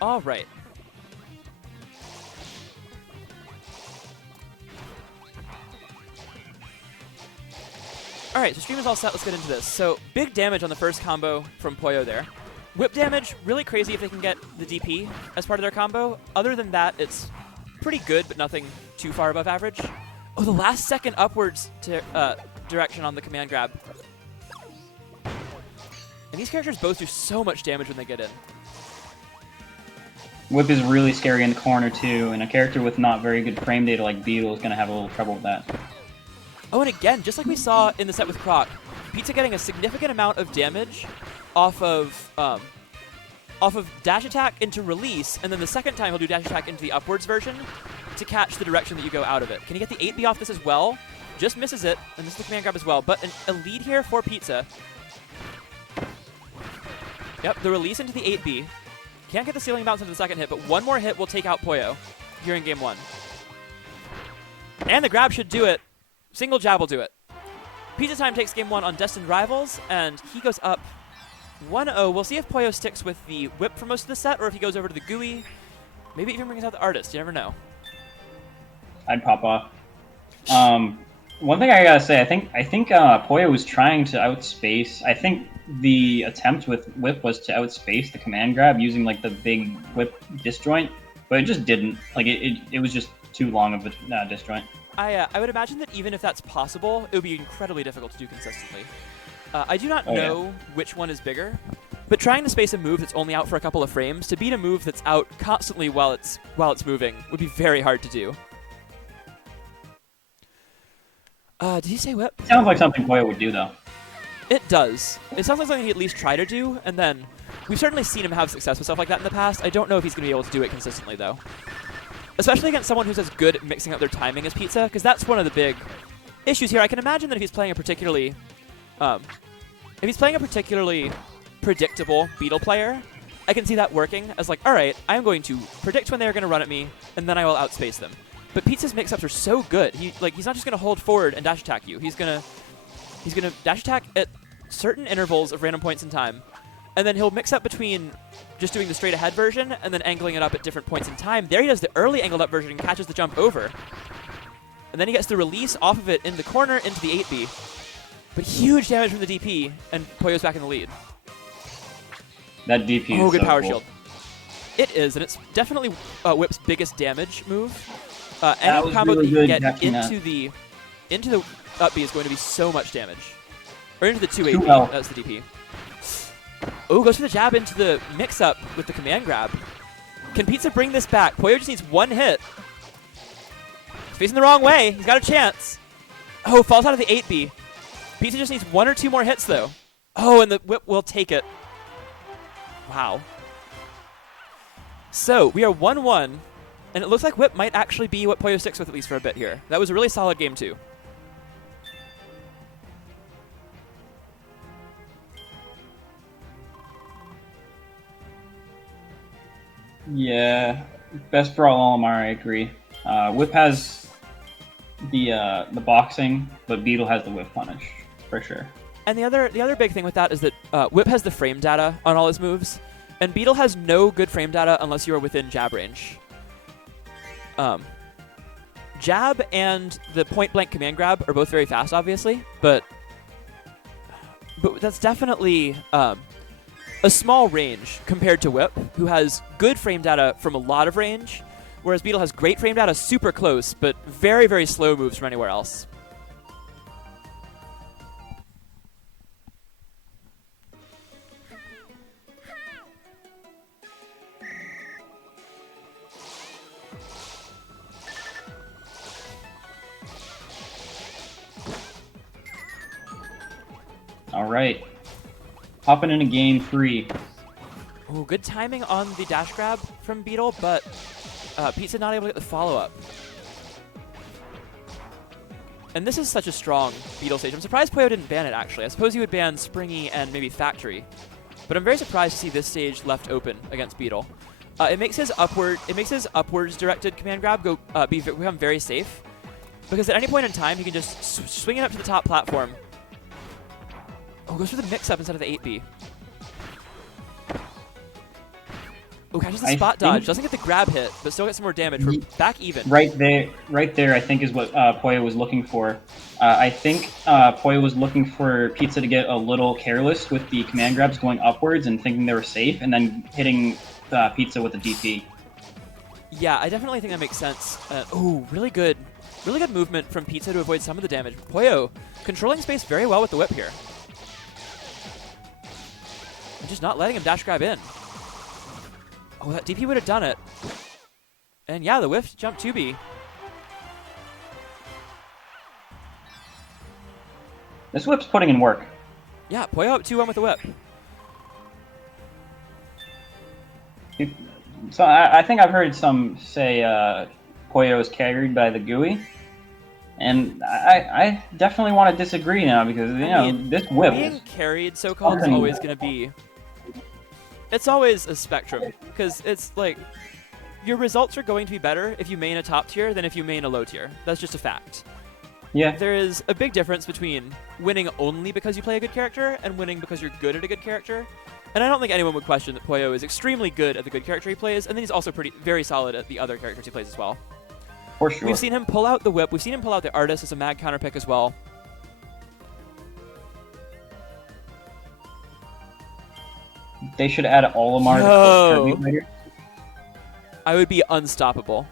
All right. All right, so stream is all set. Let's get into this. So big damage on the first combo from Poyo there. Whip damage, really crazy if they can get the DP as part of their combo. Other than that, it's pretty good, but nothing too far above average. Oh, the last second upwards direction on the command grab. And these characters both do so much damage when they get in. Whip is really scary in the corner too, and a character with not very good frame data like Beetle is going to have a little trouble with that. Oh, and again, just like we saw in the set with Croc, Pizza getting a significant amount of damage off of dash attack into release, and then the second time he'll do dash attack into the upwards version to catch the direction that you go out of it. Can he get the 8B off this as well? Just misses it, and this is the command grab as well. But a lead here for Pizza. Yep, the release into the 8B. Can't get the ceiling bounce into the second hit, but one more hit will take out Poyo here in game 1. And the grab should do it. Single jab will do it. Pizza Time takes game 1 on Destined Rivals, and he goes up 1-0. We'll see if Poyo sticks with the whip for most of the set, or if he goes over to the Gooey. Maybe even brings out the artist. You never know. I'd pop off. One thing I gotta say, I think Poyo was trying to outspace. I think the attempt with whip was to outspace the command grab using like the big whip disjoint, but it just didn't. Like it was just too long of a disjoint. I would imagine that even if that's possible, it would be incredibly difficult to do consistently. I do not know which one is bigger, but trying to space a move that's only out for a couple of frames to beat a move that's out constantly while it's moving would be very hard to do. Did he say whip? Sounds like something Poyo would do, though. It does. It sounds like something he'd at least try to do, and then we've certainly seen him have success with stuff like that in the past. I don't know if he's going to be able to do it consistently, though. Especially against someone who's as good at mixing up their timing as Pizza, because that's one of the big issues here. I can imagine that if he's playing a particularly predictable Beetle player, I can see that working as like, all right, I'm going to predict when they're going to run at me, and then I will outspace them. But Pizza's mix-ups are so good. He's not just going to hold forward and dash attack you. He's gonna dash attack at certain intervals of random points in time, and then he'll mix up between just doing the straight ahead version and then angling it up at different points in time. There he does the early angled up version and catches the jump over. And then he gets the release off of it in the corner into the 8B. But huge damage from the DP, and Poyo's back in the lead. That DP is good so power cool. shield. It is, and it's definitely Whip's biggest damage move. Any combo really that you get good into the up B is going to be so much damage. Or into the 2 8B, well. that's the DP. Oh, goes for the jab into the mix-up with the command grab. Can Pizza bring this back? Poyo just needs one hit. He's facing the wrong way. He's got a chance. Oh, falls out of the 8B. Pizza just needs 1 or 2 more hits, though. Oh, and the whip will take it. Wow. So, we are 1-1, and it looks like whip might actually be what Poyo sticks with at least for a bit here. That was a really solid game, too. Yeah, best for all Olimar, I agree. Whip has the boxing, but Beetle has the whip punish, for sure. And the other big thing with that is that Whip has the frame data on all his moves, and Beetle has no good frame data unless you are within jab range. Jab and the point-blank command grab are both very fast, obviously, but that's definitely a small range compared to Whip, who has good frame data from a lot of range, whereas Beetle has great frame data super close, but very, very slow moves from anywhere else. All right. Hopping into game 3. Ooh, good timing on the dash grab from Beetle, but Pizza not able to get the follow-up. And this is such a strong Beetle stage. I'm surprised Poyo didn't ban it, actually. I suppose he would ban Springy and maybe Factory. But I'm very surprised to see this stage left open against Beetle. It makes his upwards directed command grab become very safe, because at any point in time he can just swing it up to the top platform. Oh, goes for the mix-up instead of the 8B. Oh, catches the I spot think- dodge. Doesn't get the grab hit, but still gets some more damage. We're back even. Right there, I think is what Poyo was looking for. I think Poyo was looking for Pizza to get a little careless with the command grabs going upwards and thinking they were safe, and then hitting Pizza with a DP. Yeah, I definitely think that makes sense. Oh, really good movement from Pizza to avoid some of the damage. Poyo controlling space very well with the whip here. And just not letting him dash grab in. Oh, that DP would have done it. And yeah, the whiff jump 2B. This whip's putting in work. Yeah, Poyo up 2-1 with the whip. So I think I've heard some say Poyo is carried by the Gooey, and I definitely want to disagree now because this whip Being carried so-called is always going to be... It's always a spectrum, because it's like, your results are going to be better if you main a top tier than if you main a low tier. That's just a fact. Yeah. There is a big difference between winning only because you play a good character and winning because you're good at a good character. And I don't think anyone would question that Poyo is extremely good at the good character he plays, and then he's also very solid at the other characters he plays as well. For sure. We've seen him pull out the whip. We've seen him pull out the Artist as a mad counter pick as well. They should add Olimar No. to later. I would be unstoppable.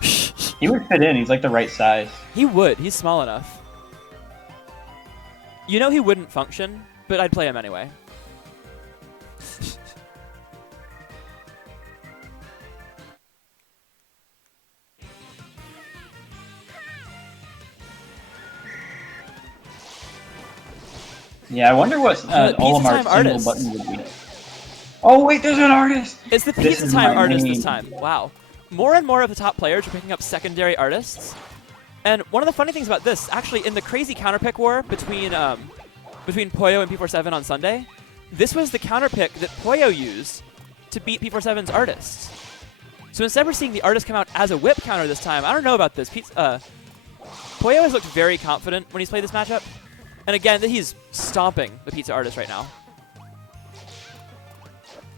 He would fit in. He's like the right size. He would. He's small enough. You know he wouldn't function, but I'd play him anyway. Yeah, I wonder what Olimar's single button would be. Oh wait, there's an artist! It's the This Pizza is Time my artist main. this time. Wow. More and more of the top players are picking up secondary artists. And one of the funny things about this, actually, in the crazy counterpick war between Poyo and P47 on Sunday, this was the counterpick that Poyo used to beat P47's artists. So instead we're seeing the artist come out as a whip counter this time. I don't know about this. Poyo has looked very confident when he's played this matchup. And again, he's stomping the Pizza artist right now.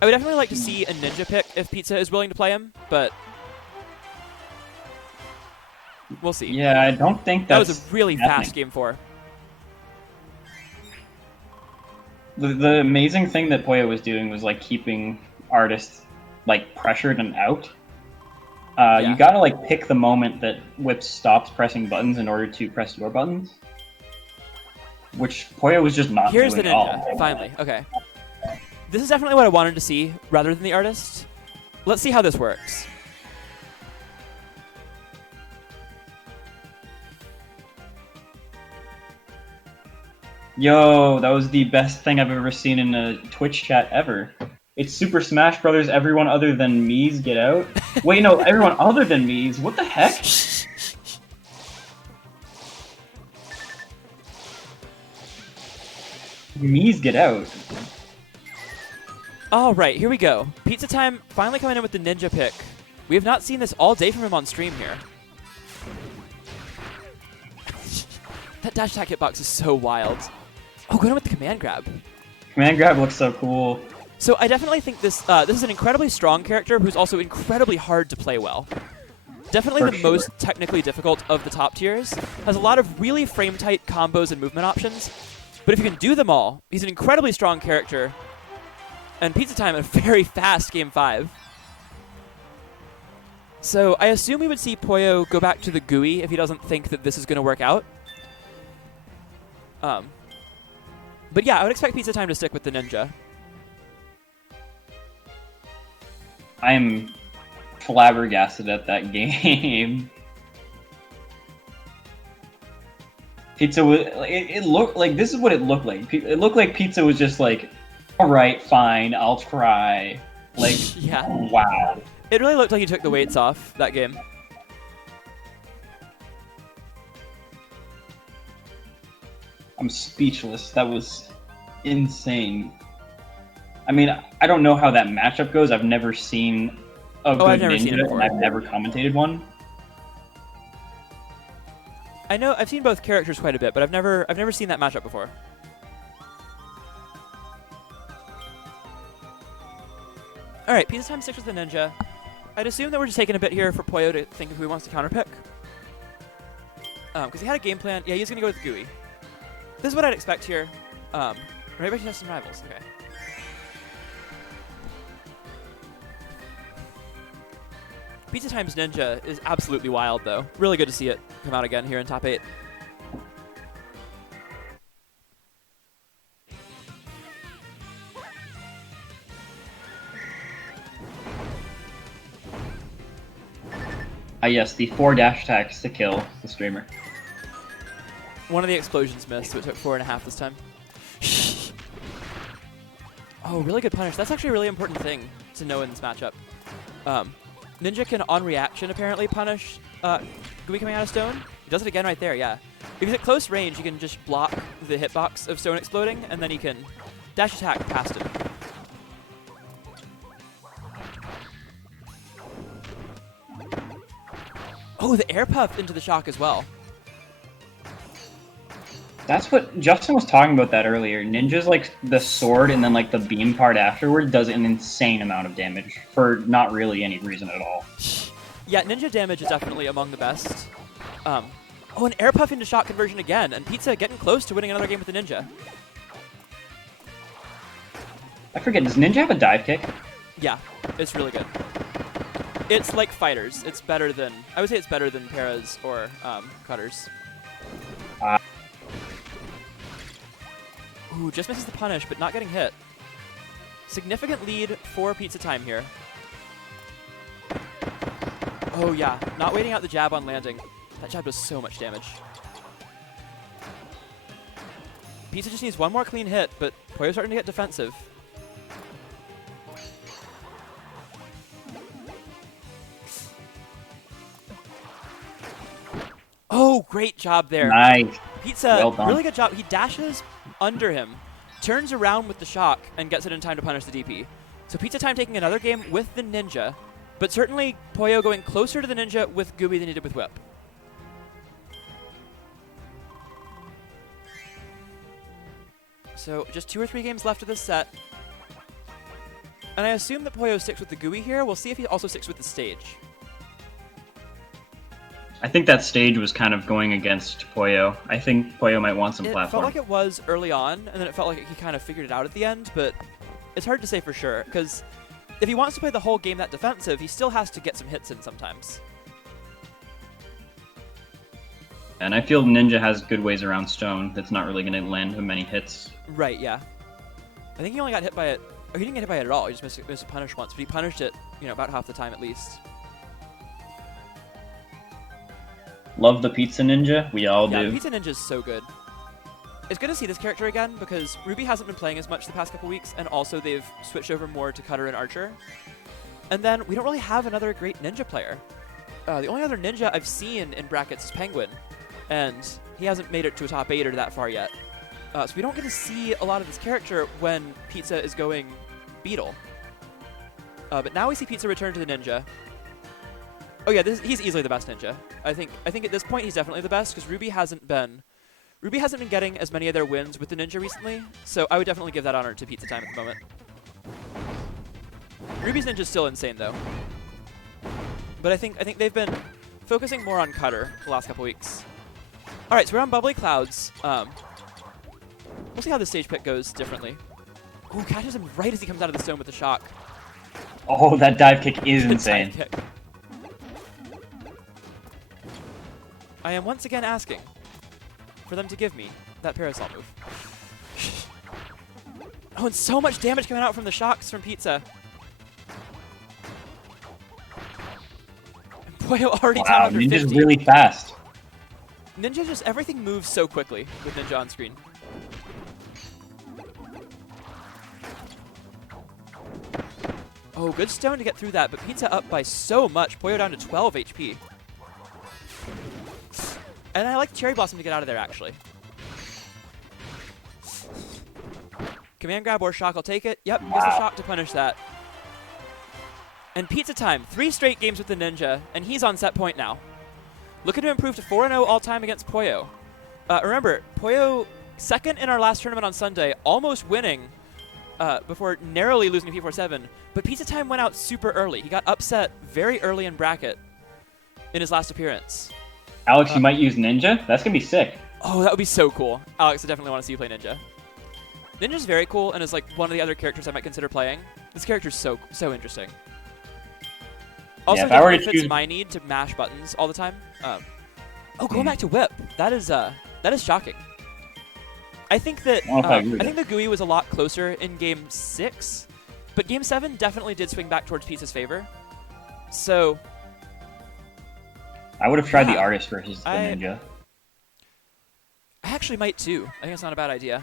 I would definitely like to see a ninja pick if Pizza is willing to play him, but we'll see. Yeah, I don't think That that's was a really happening. fast game 4. The amazing thing that Poyo was doing was like keeping artists like pressured and out. Yeah. You gotta like pick the moment that Whip stops pressing buttons in order to press your buttons, which Poyo was just not Here's the doing at all. ninja, finally. Okay. This is definitely what I wanted to see, rather than the artist. Let's see how this works. Yo, that was the best thing I've ever seen in a Twitch chat ever. It's Super Smash Brothers. Everyone other than me's get out. Wait, no, everyone other than me's. What the heck? Me's get out. All right, here we go. Pizza Time finally coming in with the ninja pick. We have not seen this all day from him on stream here. That dash attack hitbox is so wild. Oh, going in with the command grab. Command grab looks so cool. So I definitely think this is an incredibly strong character who's also incredibly hard to play well. Definitely For the sure. most technically difficult of the top tiers. Has a lot of really frame-tight combos and movement options. But if you can do them all, he's an incredibly strong character. And Pizza Time a very fast game 5. So I assume we would see Poyo go back to the Gooey if he doesn't think that this is going to work out. But yeah, I would expect Pizza Time to stick with the ninja. I'm flabbergasted at that game. Pizza was. It looked like this is what it looked like. It looked like Pizza was just like, all right, fine, I'll try. Like, Yeah. wow. It really looked like he took the weights off that game. I'm speechless. That was insane. I mean, I don't know how that matchup goes. I've never seen a good I've never seen it ninja, before. and I've never commentated one. I know I've seen both characters quite a bit, but I've never seen that matchup before. All right, pizza time 6 with the ninja. I'd assume that we're just taking a bit here for Poyo to think of who he wants to counterpick. Because he had a game plan. Yeah, he's going to go with Gooey. This is what I'd expect here. Maybe I should have some rivals. Okay. Pizza Time's Ninja is absolutely wild, though. Really good to see it come out again here in top 8. Yes, the 4 dash attacks to kill the streamer. One of the explosions missed, so it took 4.5 this time. Oh, really good punish. That's actually a really important thing to know in this matchup. Ninja can, on reaction, apparently punish Gooey coming out of stone. He does it again right there, yeah. If he's at close range, you can just block the hitbox of stone exploding, and then he can dash attack past him. Oh, the air puff into the shock as well. That's what Justin was talking about that earlier. Ninja's like the sword and then like the beam part afterward does an insane amount of damage for not really any reason at all. Yeah, ninja damage is definitely among the best. Oh, an air puff into shock conversion again, and Pizza getting close to winning another game with the ninja. I forget, does Ninja have a dive kick? Yeah, it's really good. It's like fighters. It's better than, I would say it's better than Para's or Cutter's. Ooh, just misses the punish, but not getting hit. Significant lead for Pizza Time here. Oh yeah, not waiting out the jab on landing. That jab does so much damage. Pizza just needs one more clean hit, but Poyo's starting to get defensive. Oh, great job there. Nice. Pizza, Well done. really good job. He dashes under him, turns around with the shock, and gets it in time to punish the DP. So Pizza Time taking another game with the ninja, but certainly Poyo going closer to the ninja with Gooey than he did with Whip. So just 2 or 3 games left of this set. And I assume that Poyo sticks with the Gooey here. We'll see if he also sticks with the stage. I think that stage was kind of going against Poyo. I think Poyo might want some It platform. felt like it was early on, and then it felt like he kind of figured it out at the end, but it's hard to say for sure, because if he wants to play the whole game that defensive, he still has to get some hits in sometimes. And I feel Ninja has good ways around stone that's not really going to land him many hits. Right, yeah. I think he only got hit by it, or he didn't get hit by it at all, he just missed a punish once, but he punished it, you know, about half the time at least. Love the Pizza Ninja. We all Yeah, do. Pizza Ninja is so good. It's good to see this character again, because Ruby hasn't been playing as much the past couple weeks, and also they've switched over more to Cutter and Archer. And then we don't really have another great ninja player. The only other ninja I've seen in brackets is Penguin, and he hasn't made it to a top 8 or that far yet. So we don't get to see a lot of this character when Pizza is going Beetle. But now we see Pizza return to the ninja. Oh yeah, he's easily the best ninja. I think at this point he's definitely the best, because Ruby hasn't been getting as many of their wins with the ninja recently, so I would definitely give that honor to Pizza Time at the moment. Ruby's ninja's still insane though. But I think they've been focusing more on Cutter the last couple weeks. Alright, so we're on Bubbly Clouds. We'll see how the stage pick goes differently. Ooh, catches him right as he comes out of the stone with the shock. Oh, that dive kick is insane. Dive kick. I am once again asking for them to give me that parasol move. Oh, and so much damage coming out from the shocks from Pizza. And Poyo already Wow, down under Ninja's 50. really fast. Ninja just, everything moves so quickly with Ninja on screen. Oh, good stone to get through that, but Pizza up by so much. Poyo down to 12 HP. And I like Cherry Blossom to get out of there, actually. Command grab or shock, I'll take it. Yep, gets the shock to punish that. And Pizza Time, 3 straight games with the Ninja, and he's on set point now. Looking to improve to 4-0 all-time against Poyo. Remember, Poyo, second in our last tournament on Sunday, almost winning before narrowly losing to P47, but Pizza Time went out super early. He got upset very early in bracket in his last appearance. Alex, you might use Ninja? That's going to be sick. Oh, that would be so cool. Alex, I definitely want to see you play Ninja. Ninja's very cool and is like one of the other characters I might consider playing. This character's so interesting. Also, if I were to fits choose my need to mash buttons all the time. Going back to whip. That is shocking. I think that I think the Gooey was a lot closer in Game 6, but Game 7 definitely did swing back towards Pizza's favor. So I would have tried the Artist versus the Ninja. I actually might too. I think it's not a bad idea.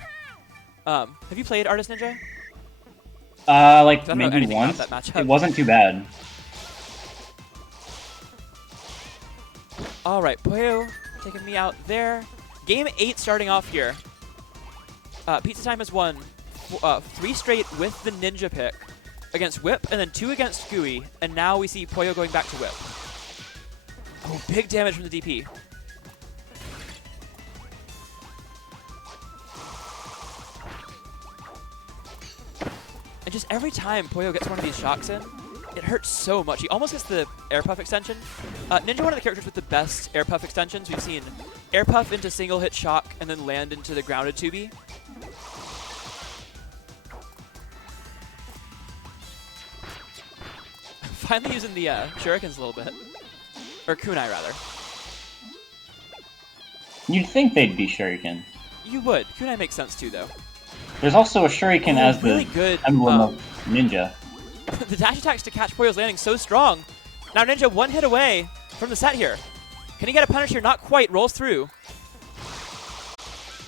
Have you played Artist Ninja? Like I don't know maybe anything once. about that matchup. It wasn't too bad. All right, Poyo taking me out there. Game 8 starting off here. Pizza Time has won 3 straight with the Ninja pick against Whip, and then 2 against Gooey, and now we see Poyo going back to Whip. Oh, big damage from the DP. And just every time Poyo gets one of these shocks in, it hurts so much. He almost gets the Air Puff extension. Ninja, one of the characters with the best Air Puff extensions. We've seen Air Puff into single hit shock and then land into the grounded 2B. Finally using the shurikens a little bit. Or kunai, rather. You'd think they'd be Shuriken. You would. Kunai makes sense too, though. There's also a Shuriken as really the good, emblem of Ninja. The dash attacks to catch Poyo's landing so strong. Now Ninja 1 hit away from the set here. Can he get a punish here? Not quite. Rolls through.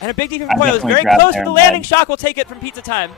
And a big DP from Poyo is very close, but the landing shock will take it from Pizza Time.